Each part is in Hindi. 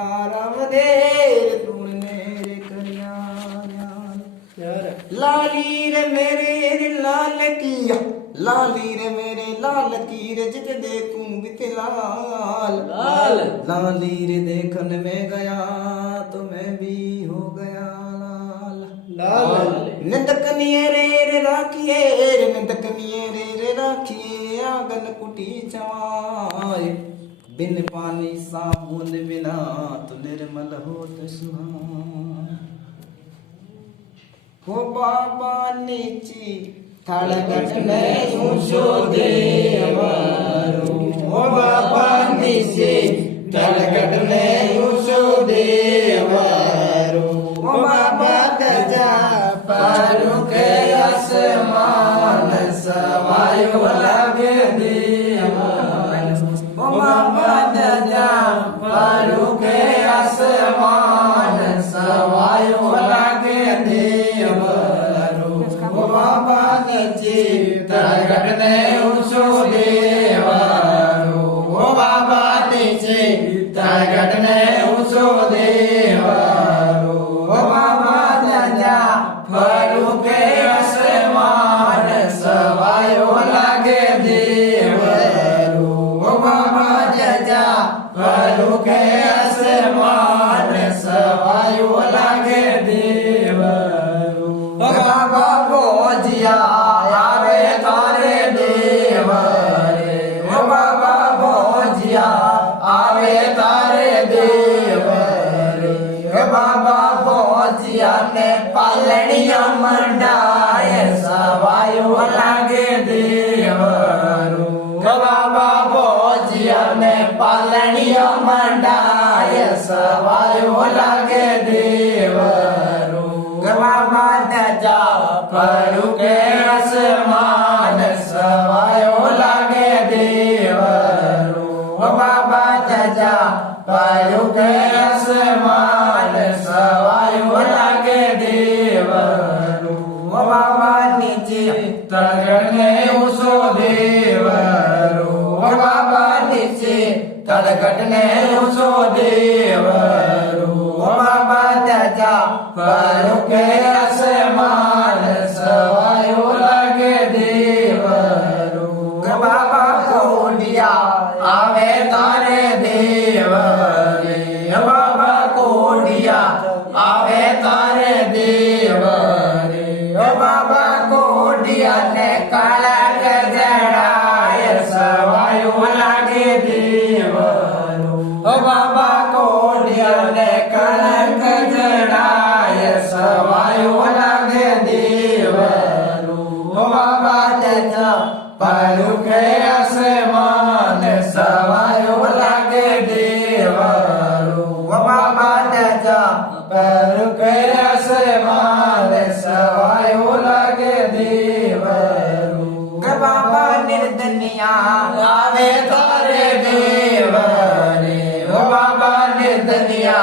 आराम दे तूने रे करिया लाली रे मेरे रे लाल किया लाली रे मेरे लाल की रे जित देखूं बित लाल लाल लाली रे देखन में गया तो मैं भी हो गया लाल निंदकनिए रे राखिए रे निंदकनिए रे राखिए आंगन कुटी चवाए बिन पानी साबुन बिना तो निर्मल होत सुहाए हो बाबा नीची थड़गट में ऊंचो देवारो हो बाबा नीचे थड़गट में ऊंचो देवारो हो बाबा गजा पारू के आसमान सवायो लगे देवारो हो बाबा गजा पारू के आसमान सवायो लगे देवारो हो बाबा नीचे थड़गट में ऊंचो देवारो हो बाबा नीचे थड़गट में ऊंचो देवारो हो बाबा जजा फरू के आसमान सवायो लागे देवारो हो बाबा जजा फरू के आसमान सवायो लागे देवारो हो बाबा बोजिया आवे तारे देवरे हो बाबा बोजिया आवे तारे देवरे हो बाबा बोजिया ने पालनिया मंडाए सवायो लागे देवरो हो बाबा बोजिया ने पालनिया मंडाए सवायो लागे देवरो हो बाबा जा परू के आसमान सवायो लागे देवरो हो बाबा जा परू के आसमान सवायो लागे देवरो हो बाबा नीचे तड़गट में ऊंचो देवरो हो बाबा नीचे तड़गट में ऊंचो देवरो हो बाबा जा परू के आसमान सवायो लागे देवरो हो बाबा कोडिया आवे तारे देवरे हो बाबा कोडिया आवे तारे देवरे हो बाबा कोडिया ने काला गजड़ाए सवायो लागे देवरो हो बाबा कोडिया ने काला गजड़ाए सवायो लागे देवरो हो बाबा जजा परू के आसमान सवायो लागे देवरो हो बाबा जजा परू के आसमान सवायो लागे देवरो हो बाबा निर्दनिया आवे तारे देवरे हो बाबा निर्दनिया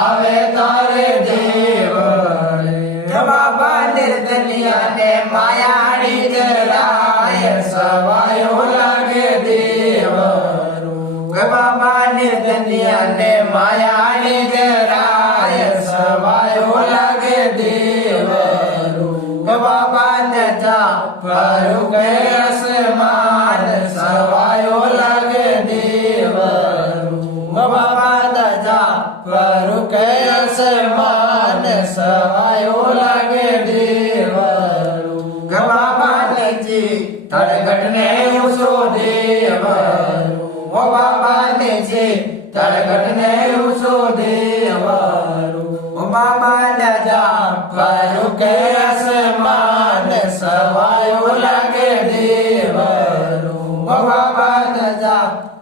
आवे तारे देवरे हो बाबा निर्दनिया ने मायाड़ी जराए सवायो लागे देवरो हो बाबा निर्दनिया ने मायाड़ी जराए सवायो लागे देवरो हो बाबा जजा परू के आसमान सवायो लागे देवरो हो बाबा जजा परू के आसमान सवायो लागे देवरो हो बाबा नीचे तड़गट में ऊंचो देवरो हो बाबा नीचे तड़गट में ऊंचो देवरो हो बाबा जजा परू के आसमान सवायो लागे देवरो हो बाबा जजा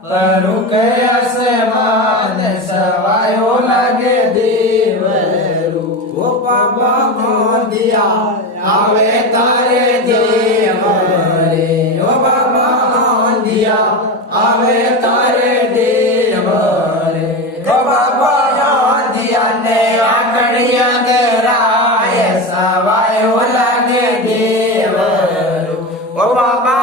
परू के आसमान सवायो लागे देवरो हो बाबा गोंदिया आवे तारे देवरे हो बाबा गोंदिया आवे तारे देवरे हो बाबा गोंदिया ने आकड़िया गराए सवायो लागे देवरो हो बाबा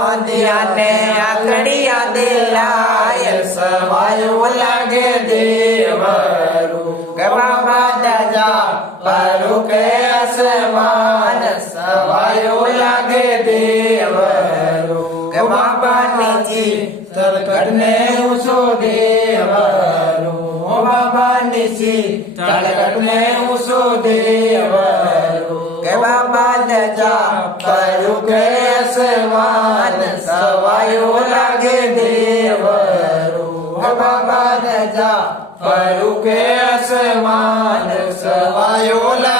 गोंदिया ने आकड़िया दिलाए सवायो लागे देव દેવરું કે બાબા દજા પરું કે અસમાન સવાયો લાગે દેવરું કે બાબા નીચી તલકટ ને ઊંચો દેવરું બાબા નીચી તલકટ ને ઊંચો દેવરું કે બાબા દજા પરું કે અસમાન સવાયો લાગે દેવરું બાબા દજા પરું કે અસમાન સવાયો લાગે